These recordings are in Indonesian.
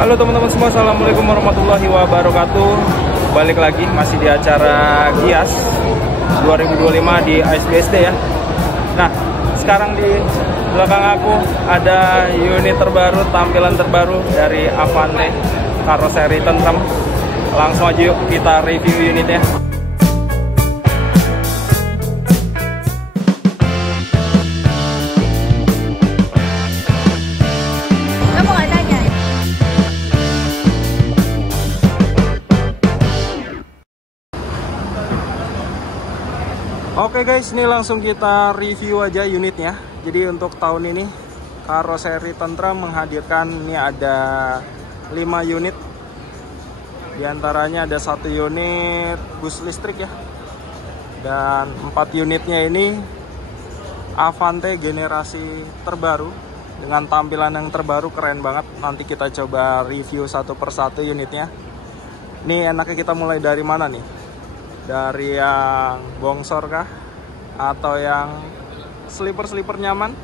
Halo teman-teman semua, assalamualaikum warahmatullahi wabarakatuh. Balik lagi masih di acara Gias 2025 di ASBSD ya. Nah, sekarang di belakang aku ada unit terbaru, tampilan terbaru dari Avante Karoseri Tentrem. Langsung aja yuk kita review unitnya. Oke guys, ini langsung kita review aja unitnya. Jadi untuk tahun ini Karoseri Tentrem menghadirkan ini ada 5 unit. Di antaranya ada 1 unit bus listrik ya. Dan 4 unitnya ini Avante generasi terbaru dengan tampilan yang terbaru, keren banget. Nanti kita coba review satu persatu unitnya. Ini enaknya kita mulai dari mana nih? Dari yang bongsor kah? Atau yang sleeper nyaman?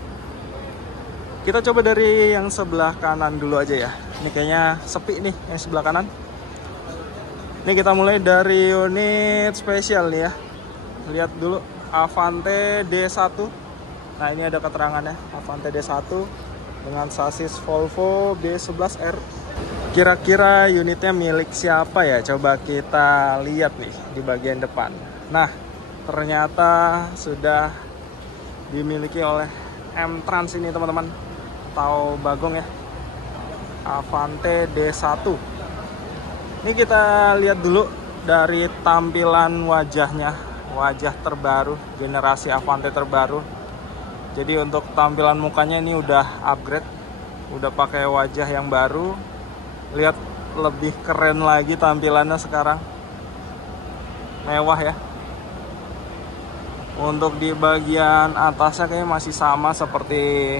Kita coba dari yang sebelah kanan dulu aja ya. Ini kayaknya sepi nih yang sebelah kanan. Ini kita mulai dari unit spesial nih ya. Lihat dulu Avante D1. Nah ini ada keterangannya, Avante D1 dengan sasis Volvo B11R. Kira-kira unitnya milik siapa ya? Coba kita lihat nih di bagian depan. Nah, ternyata sudah dimiliki oleh M-Trans ini teman-teman. Atau Bagong ya. Avante D1. Ini kita lihat dulu dari tampilan wajahnya. Wajah terbaru, generasi Avante terbaru. Jadi untuk tampilan mukanya ini udah upgrade. Udah pakai wajah yang baru. Lihat lebih keren lagi tampilannya sekarang, mewah ya. Untuk di bagian atasnya kayaknya masih sama seperti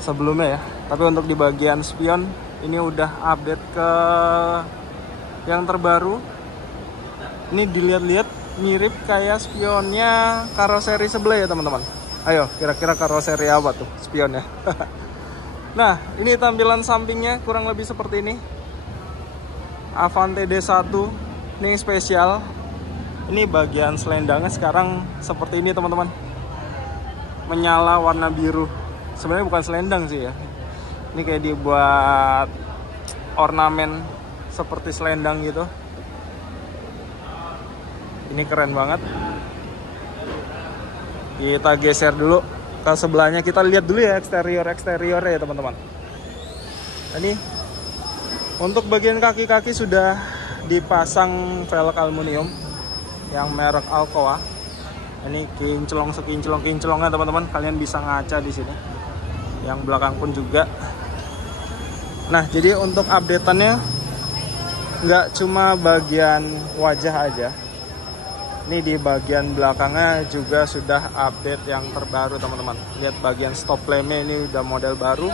sebelumnya ya, tapi untuk di bagian spion ini udah update ke yang terbaru. Ini dilihat-lihat mirip kayak spionnya karoseri sebelah ya teman-teman. Ayo kira-kira karoseri apa tuh spionnya? Nah, ini tampilan sampingnya kurang lebih seperti ini. Avante D1 ini spesial. Ini bagian selendangnya sekarang seperti ini teman-teman. Menyala warna biru. Sebenarnya bukan selendang sih ya. Ini kayak dibuat ornamen seperti selendang gitu. Ini keren banget. Kita geser dulu ke sebelahnya, kita lihat dulu ya eksteriornya ya teman-teman. Ini untuk bagian kaki-kaki sudah dipasang velg aluminium yang merek Alcoa. Ini kinclongnya teman-teman, kalian bisa ngaca di sini. Yang belakang pun juga. Nah, jadi untuk updateannya nggak cuma bagian wajah aja. Ini di bagian belakangnya juga sudah update yang terbaru teman-teman. Lihat bagian stop lamp-nya ini udah model baru.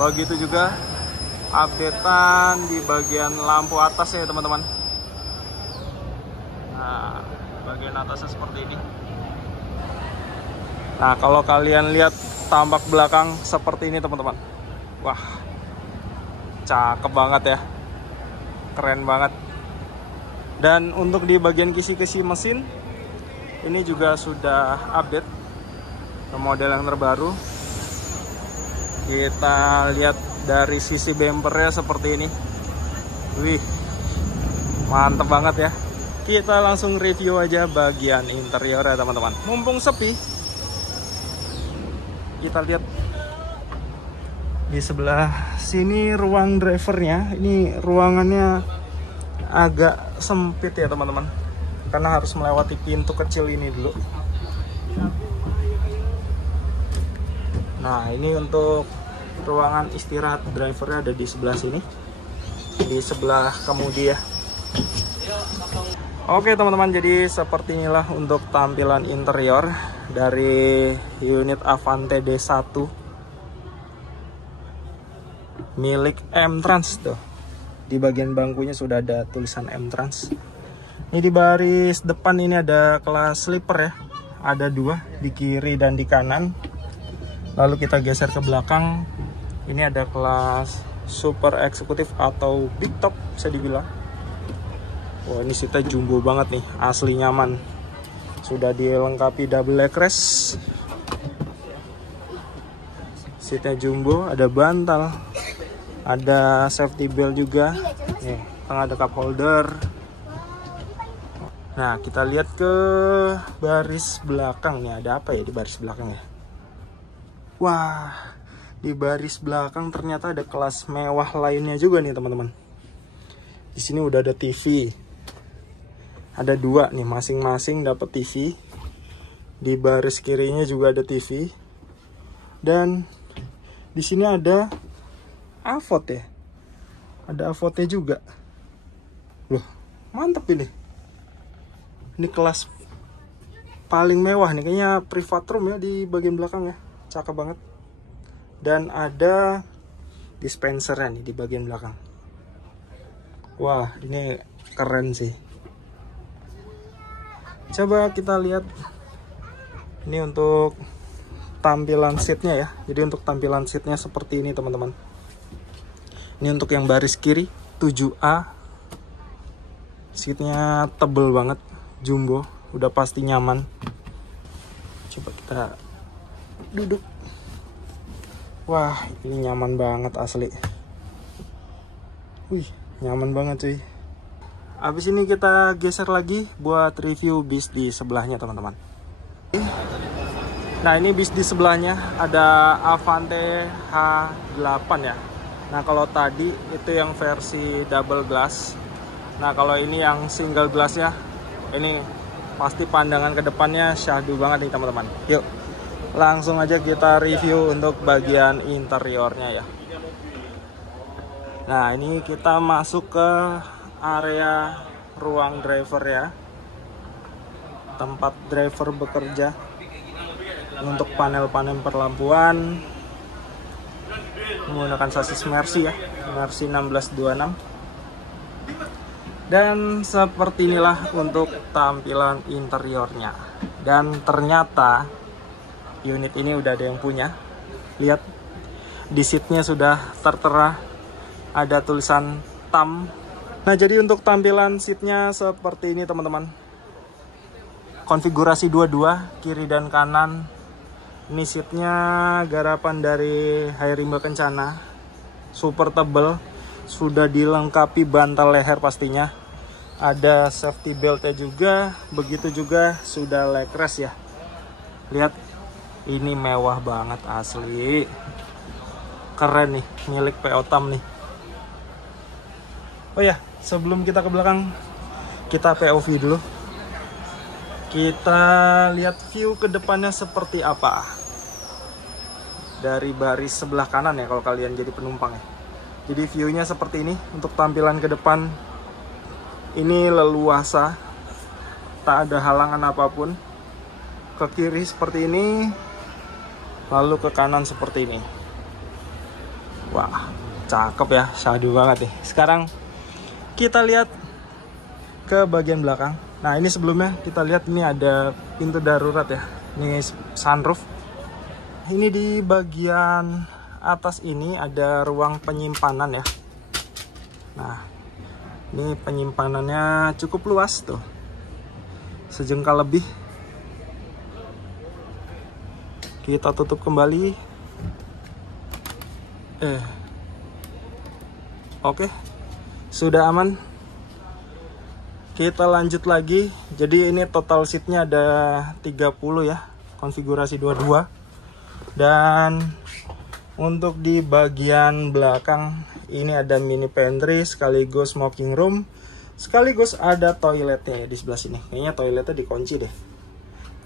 Begitu juga updatean di bagian lampu atas ya teman-teman. Nah, bagian atasnya seperti ini. Nah, kalau kalian lihat tampak belakang seperti ini teman-teman. Wah, cakep banget ya. Keren banget. Dan untuk di bagian kisi-kisi mesin ini juga sudah update ke model yang terbaru. Kita lihat dari sisi bumpernya seperti ini. Wih, mantep banget ya. Kita langsung review aja bagian interior ya teman-teman. Mumpung sepi, kita lihat di sebelah sini ruang drivernya. Ini ruangannya agak sempit ya teman-teman, karena harus melewati pintu kecil ini dulu. Nah, ini untuk ruangan istirahat drivernya ada di sebelah sini, di sebelah kemudi ya. Oke teman-teman, jadi seperti inilah untuk tampilan interior dari unit Avante D1 milik M-Trans tuh. Di bagian bangkunya sudah ada tulisan M-Trans. Ini di baris depan ini ada kelas sleeper ya. Ada 2 di kiri dan di kanan. Lalu kita geser ke belakang. Ini ada kelas super eksekutif atau big top bisa dibilang. Wah, ini seatnya jumbo banget nih, asli nyaman. Sudah dilengkapi double leg rest. Seatnya jumbo, ada bantal, ada safety belt juga. Nih, tengah ada cup holder. Nah, kita lihat ke baris belakang nih, ada apa ya di baris belakang ya? Wah, di baris belakang ternyata ada kelas mewah lainnya juga nih teman-teman. Di sini udah ada TV. Ada 2 nih, masing-masing dapat TV. Di baris kirinya juga ada TV. Dan di sini ada AVOD ya. Ada AVOD-nya juga. Loh, mantep ini. Ini kelas paling mewah nih, kayaknya private room ya di bagian belakang ya. Cakep banget. Dan ada dispensernya nih di bagian belakang. Wah, ini keren sih. Coba kita lihat. Ini untuk tampilan seatnya ya. Jadi untuk tampilan seatnya seperti ini teman-teman. Ini untuk yang baris kiri 7A. Seatnya tebel banget, jumbo, udah pasti nyaman. Coba kita duduk. Wah, ini nyaman banget asli. Wih, nyaman banget cuy. Habis ini kita geser lagi buat review bis di sebelahnya teman-teman. Nah, ini bis di sebelahnya ada Avante H8 ya. Nah, kalau tadi itu yang versi double glass. Nah, kalau ini yang single glass ya. Ini pasti pandangan ke depannya syahdu banget nih teman-teman. Yuk, langsung aja kita review untuk bagian interiornya ya. Nah, ini kita masuk ke area ruang driver ya. Tempat driver bekerja. Untuk panel-panel perlampuan menggunakan sasis Mercy ya, Mercy 1626. Dan seperti inilah untuk tampilan interiornya. Dan ternyata unit ini udah ada yang punya. Lihat, di seatnya sudah tertera ada tulisan TAM. Nah, jadi untuk tampilan seatnya seperti ini teman-teman. Konfigurasi 22 kiri dan kanan. Ini seatnya garapan dari Hai Rimba Kencana, super tebel, sudah dilengkapi bantal leher pastinya, ada safety beltnya juga, begitu juga sudah leg rest ya. Lihat, ini mewah banget asli, keren nih, milik PO Tam nih. Oh ya, sebelum kita ke belakang, kita POV dulu. Kita lihat view ke depannya seperti apa. Dari baris sebelah kanan ya kalau kalian jadi penumpang ya. Jadi view-nya seperti ini. Untuk tampilan ke depan ini leluasa, tak ada halangan apapun. Ke kiri seperti ini, lalu ke kanan seperti ini. Wah, cakep ya, syahdu banget nih. Sekarang kita lihat ke bagian belakang. Nah, ini sebelumnya kita lihat ini ada pintu darurat ya. Ini sunroof. Ini di bagian atas ini ada ruang penyimpanan ya. Nah, ini penyimpanannya cukup luas tuh. Sejengkal lebih. Kita tutup kembali. Oke. Sudah aman. Kita lanjut lagi. Jadi ini total seatnya ada 30 ya. Konfigurasi 22. Dan untuk di bagian belakang ini ada mini pantry sekaligus smoking room. Sekaligus ada toiletnya di sebelah sini. Kayaknya toiletnya dikunci deh.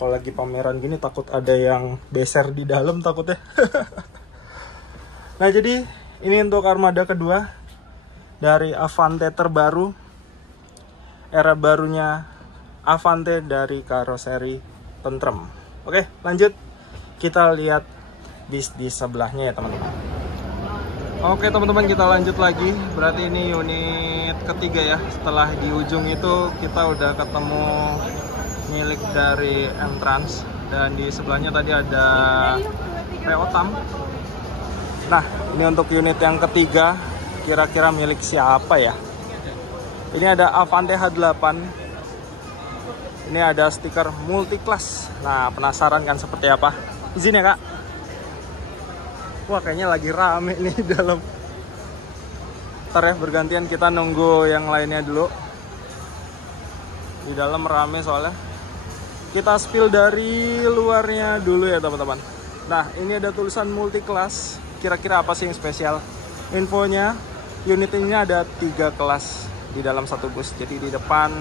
Kalau lagi pameran gini takut ada yang beser di dalam takutnya. Nah, jadi ini untuk armada kedua dari Avante terbaru. Era barunya Avante dari karoseri tentrem. Oke, lanjut. Kita lihat bis di sebelahnya ya teman-teman. Oke teman-teman, kita lanjut lagi. Berarti ini unit ketiga ya. Setelah di ujung itu kita udah ketemu milik dari Entrance. Dan di sebelahnya tadi ada PO Tam. Nah, ini untuk unit yang ketiga kira-kira milik siapa ya? Ini ada Avante H8. Ini ada stiker multiclass. Nah, penasaran kan seperti apa? Izin ya, Kak. Wah, kayaknya lagi rame nih di dalam. Ntar ya, bergantian kita nunggu yang lainnya dulu. Di dalam rame soalnya. Kita spill dari luarnya dulu ya, teman-teman. Nah, ini ada tulisan multiclass. Kira-kira apa sih yang spesial? Infonya, unit ini ada 3 kelas di dalam satu bus. Jadi di depan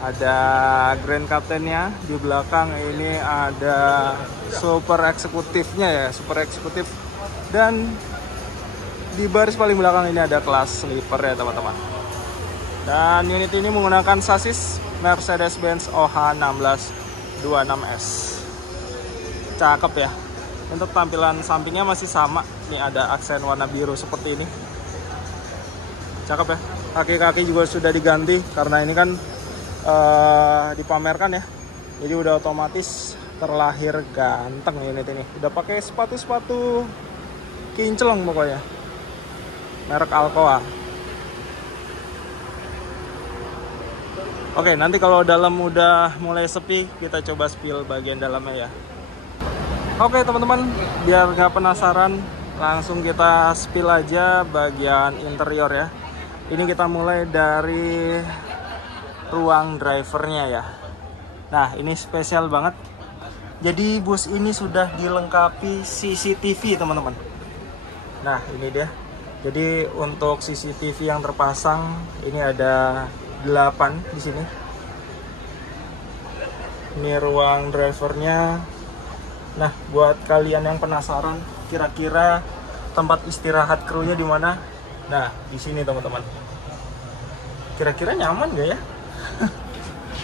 ada Grand Captain-nya, di belakang ini ada super eksekutifnya ya, super eksekutif, dan di baris paling belakang ini ada kelas sleeper ya, teman-teman. Dan unit ini menggunakan sasis Mercedes-Benz OH1626S. Cakep ya. Untuk tampilan sampingnya masih sama. Ini ada aksen warna biru seperti ini. Cakep ya. Kaki-kaki juga sudah diganti karena ini kan dipamerkan ya. Jadi udah otomatis terlahir ganteng unit ini. Udah pakai sepatu-sepatu kinclong pokoknya. Merek Alcoa. Oke, nanti kalau dalam udah mulai sepi, kita coba spill bagian dalamnya ya. Oke teman-teman, biar nggak penasaran, langsung kita spill aja bagian interior ya. Ini kita mulai dari ruang drivernya ya. Nah, ini spesial banget. Jadi bus ini sudah dilengkapi CCTV teman-teman. Nah, ini dia. Jadi untuk CCTV yang terpasang ini ada 8 di sini. Ini ruang drivernya. Nah, buat kalian yang penasaran kira-kira tempat istirahat krunya di mana? Nah, di sini teman-teman. Kira-kira nyaman gak ya?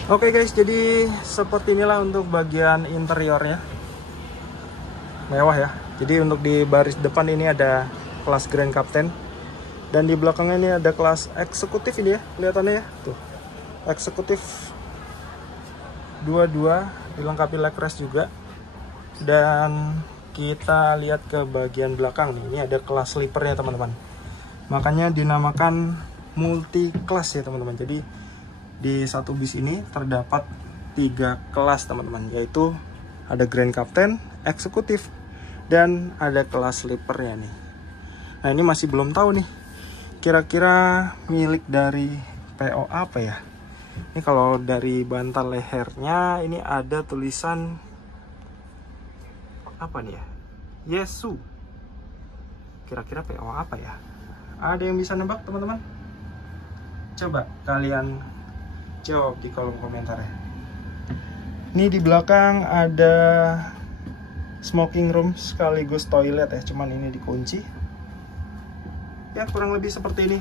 Oke guys, jadi seperti inilah untuk bagian interiornya. Mewah ya. Jadi untuk di baris depan ini ada kelas Grand Captain. Dan di belakangnya ini ada kelas eksekutif ini ya, kelihatannya ya. Tuh, eksekutif 22, dilengkapi leg rest juga. Dan kita lihat ke bagian belakang nih, ini ada kelas sleepernya teman-teman. Makanya dinamakan multi kelas ya teman-teman. Jadi di satu bis ini terdapat 3 kelas teman-teman, yaitu ada Grand Captain, eksekutif, dan ada kelas sleepernya nih. Nah, ini masih belum tahu nih kira-kira milik dari PO apa ya. Ini kalau dari bantal lehernya ini ada tulisan apa nih ya? Yesu. Kira-kira PO apa ya? Ada yang bisa nebak teman-teman? Coba kalian jawab di kolom komentar ya. Ini di belakang ada smoking room sekaligus toilet ya, cuman ini dikunci. Ya, kurang lebih seperti ini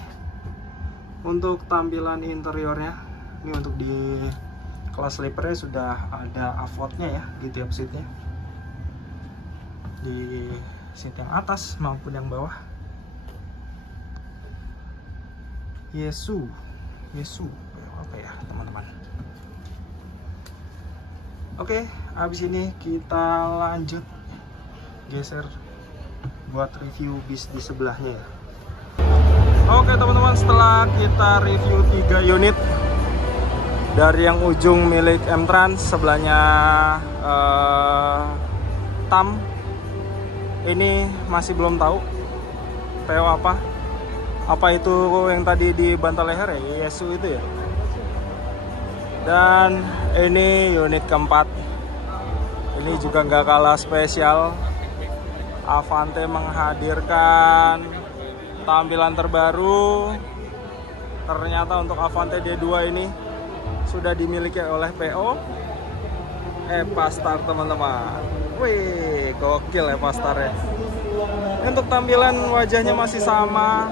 untuk tampilan interiornya. Ini untuk di kelas sleepernya sudah ada avotnya ya di tiap seatnya, di seat yang atas maupun yang bawah. Yesu apa ya teman-teman. Oke, habis ini kita lanjut geser buat review bis di sebelahnya ya. Oke teman-teman, setelah kita review 3 unit dari yang ujung milik M-Trans, sebelahnya TAM, ini masih belum tahu PO apa. Apa itu yang tadi di bantal leher ya, Yesu itu ya. Dan ini unit keempat. Ini juga nggak kalah spesial. Avante menghadirkan tampilan terbaru. Ternyata untuk Avante D2 ini sudah dimiliki oleh PO Epastar teman-teman. Wih, gokil Epastar ya. Untuk tampilan wajahnya masih sama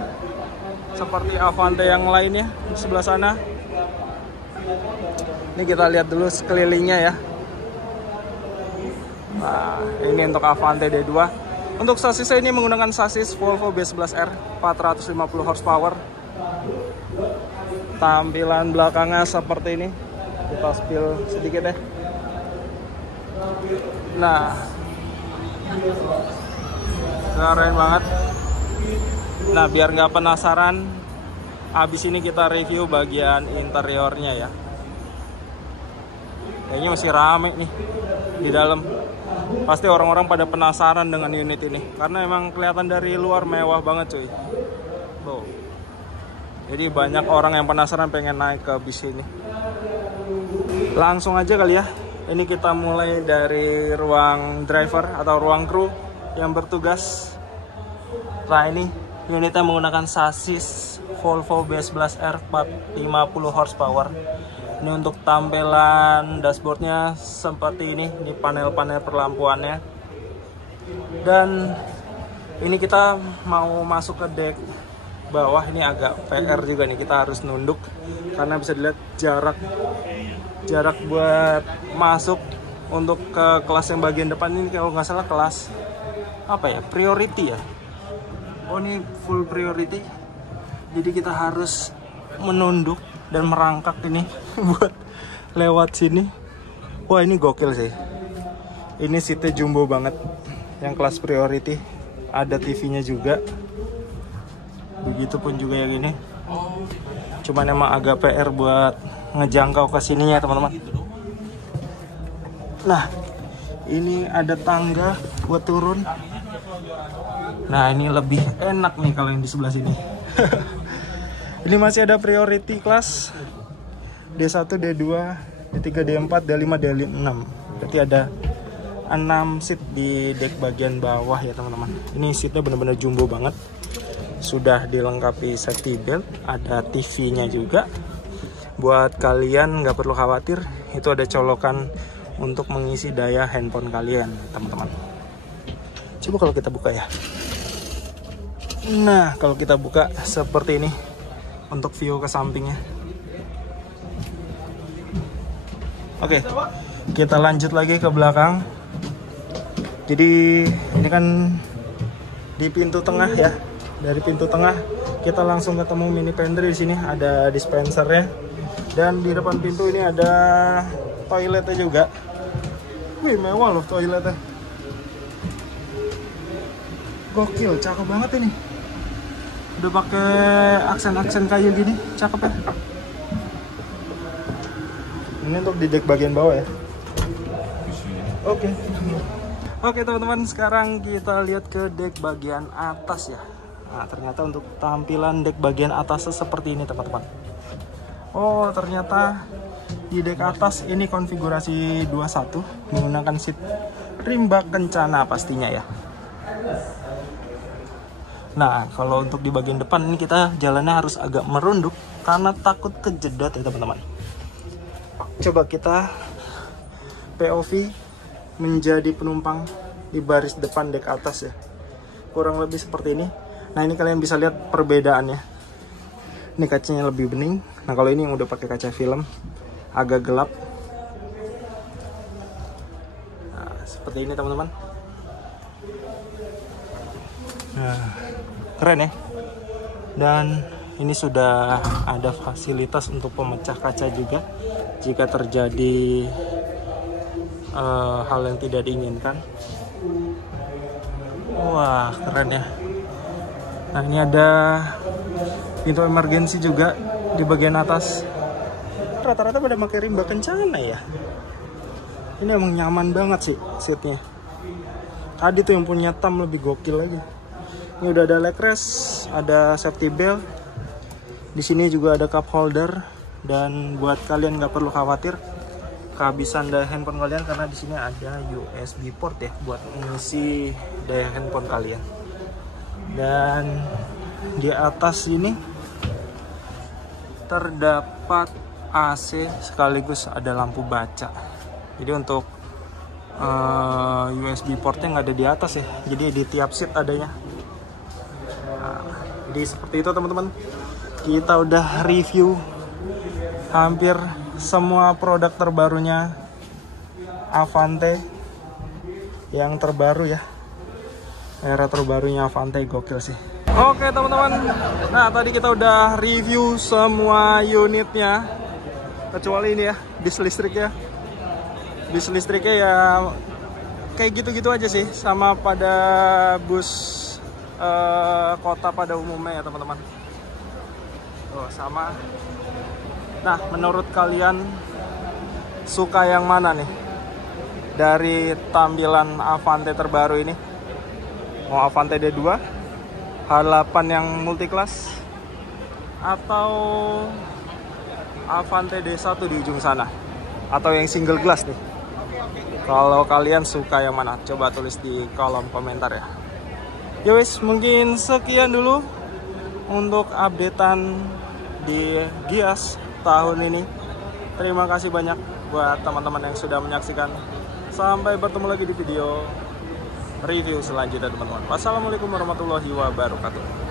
seperti Avante yang lainnya di sebelah sana. Ini kita lihat dulu sekelilingnya ya. Nah, ini untuk Avante D2. Untuk sasisnya ini menggunakan sasis Volvo B11R 450 horsepower. Tampilan belakangnya seperti ini. Kita spill sedikit ya. Nah, keren banget. Nah, biar nggak penasaran, abis ini kita review bagian interiornya ya. Kayaknya masih rame nih di dalam. Pasti orang-orang pada penasaran dengan unit ini karena emang kelihatan dari luar mewah banget cuy. Tuh. Jadi banyak orang yang penasaran pengen naik ke bis ini. Langsung aja kali ya. Ini kita mulai dari ruang driver atau ruang kru yang bertugas. Nah, ini unitnya menggunakan sasis Volvo B11R 50 horsepower. Ini untuk tampilan dashboardnya seperti ini panel-panel perlampuannya. Dan ini kita mau masuk ke deck bawah, ini agak PR juga nih, kita harus nunduk karena bisa dilihat jarak buat masuk untuk ke kelas yang bagian depan ini kalau nggak salah kelas apa ya, priority ya. Oh, ini full priority, jadi kita harus menunduk dan merangkak ini buat lewat sini. Wah, ini gokil sih, ini seatnya jumbo banget yang kelas priority, ada TV-nya juga. Begitupun juga yang ini, cuman emang agak PR buat ngejangkau ke sininya teman-teman. Nah, ini ada tangga buat turun. Nah, ini lebih enak nih kalau yang di sebelah sini. Ini masih ada priority class D1, D2, D3, D4, D5, D6. Berarti ada 6 seat di deck bagian bawah ya teman-teman. Ini seatnya benar-benar jumbo banget. Sudah dilengkapi safety belt, ada TV-nya juga. Buat kalian nggak perlu khawatir, itu ada colokan untuk mengisi daya handphone kalian, teman-teman. Coba kalau kita buka ya. Nah, kalau kita buka seperti ini untuk view ke sampingnya. Oke, kita lanjut lagi ke belakang. Jadi ini kan di pintu tengah ya. Dari pintu tengah kita langsung ketemu mini pantry. Di sini ada dispensernya, dan di depan pintu ini ada toiletnya juga. Wih, mewah loh toiletnya. Gokil, cakep banget ini. Udah pakai aksen-aksen kayu gini, cakep ya. Ini untuk di deck bagian bawah ya. Oke teman-teman, sekarang kita lihat ke deck bagian atas ya. Nah, ternyata untuk tampilan deck bagian atasnya seperti ini teman-teman. Oh, ternyata di deck atas ini konfigurasi 21 menggunakan seat rim bak kencana pastinya ya. Nah, kalau untuk di bagian depan ini kita jalannya harus agak merunduk karena takut kejedot ya teman-teman. Coba kita POV menjadi penumpang di baris depan deck atas ya. Kurang lebih seperti ini. Nah, ini kalian bisa lihat perbedaannya. Ini kacanya lebih bening. Nah, kalau ini yang udah pakai kaca film agak gelap. Nah, seperti ini teman-teman. Nah, keren ya. Dan ini sudah ada fasilitas untuk pemecah kaca juga jika terjadi hal yang tidak diinginkan. Wah, keren ya. Nah, ini ada pintu emergency juga di bagian atas. Rata-rata pada pakai rim bak kencana ya. Ini emang nyaman banget sih seatnya. Tadi tuh yang punya tam lebih gokil lagi. Ini udah ada leg rest, ada safety belt. Di sini juga ada cup holder, dan buat kalian nggak perlu khawatir kehabisan daya handphone kalian karena di sini ada USB port ya buat mengisi daya handphone kalian. Dan di atas ini terdapat AC sekaligus ada lampu baca. Jadi untuk USB portnya nggak ada di atas ya, jadi di tiap seat adanya. Nah, jadi seperti itu teman-teman, kita udah review hampir semua produk terbarunya Avante yang terbaru ya. Era terbarunya Avante gokil sih. Oke teman-teman, nah tadi kita udah review semua unitnya kecuali ini ya, bis listrik ya. Bis listriknya ya kayak gitu-gitu aja sih, sama pada bus kota pada umumnya ya teman-teman. Oh, sama. Nah, menurut kalian suka yang mana nih dari tampilan Avante terbaru ini? Mau Avante D2, H8 yang multiclass, atau Avante D1 di ujung sana, atau yang single glass nih? Kalau kalian suka yang mana? Coba tulis di kolom komentar ya. Yowis, mungkin sekian dulu untuk updatean di Gias tahun ini. Terima kasih banyak buat teman-teman yang sudah menyaksikan. Sampai bertemu lagi di video review selanjutnya teman-teman. Wassalamualaikum warahmatullahi wabarakatuh.